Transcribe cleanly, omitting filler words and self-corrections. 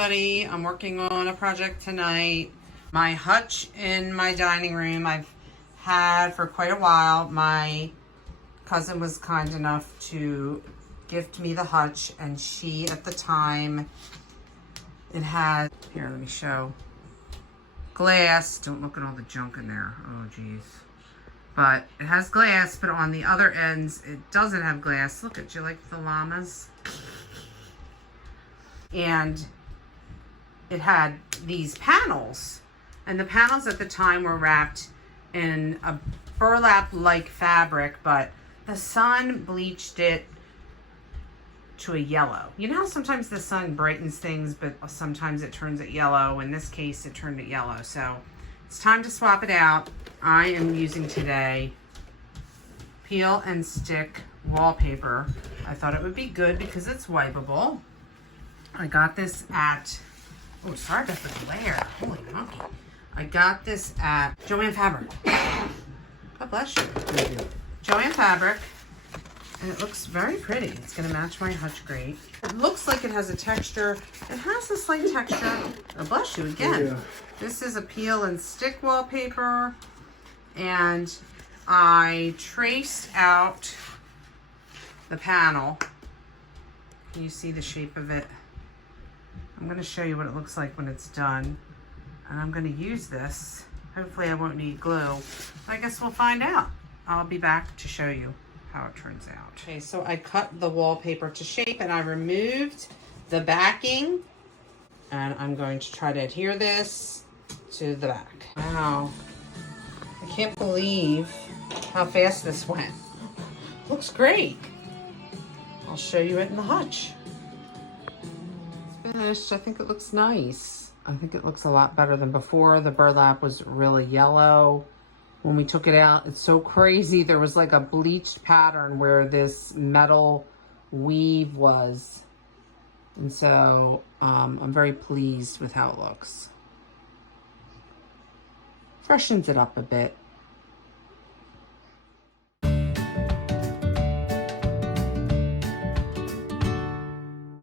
everybody. I'm working on a project tonight. My hutch in my dining room I've had for quite a while. My cousin was kind enough to gift me the hutch, and she at the time, it had, here let me show, glass. Don't look at all the junk in there. Oh geez. But it has glass, but on the other ends it doesn't have glass. Look at you, like the llamas. And it had these panels, and the panels at the time were wrapped in a burlap-like fabric, but the sun bleached it to a yellow. You know how sometimes the sun brightens things, but sometimes it turns it yellow. In this case, it turned it yellow. So it's time to swap it out. I am using today peel and stick wallpaper. I thought it would be good because it's wipeable. I got this at, oh, sorry about the glare. Holy monkey. I got this at Joann Fabric. God bless you. Joann Fabric. And it looks very pretty. It's going to match my hutch great. It looks like it has a texture. It has a slight texture. Oh, bless you again. Yeah. This is a peel and stick wallpaper. And I traced out the panel. Can you see the shape of it? I'm going to show you what it looks like when it's done. And I'm going to use this. Hopefully I won't need glue. I guess we'll find out. I'll be back to show you how it turns out. Okay, so I cut the wallpaper to shape and I removed the backing. And I'm going to try to adhere this to the back. Wow. I can't believe how fast this went. Looks great. I'll show you it in the hutch. Finished. I think it looks nice. I think it looks a lot better than before. The burlap was really yellow. When we took it out, it's so crazy. There was like a bleached pattern where this metal weave was. And so I'm very pleased with how it looks. Freshens it up a bit.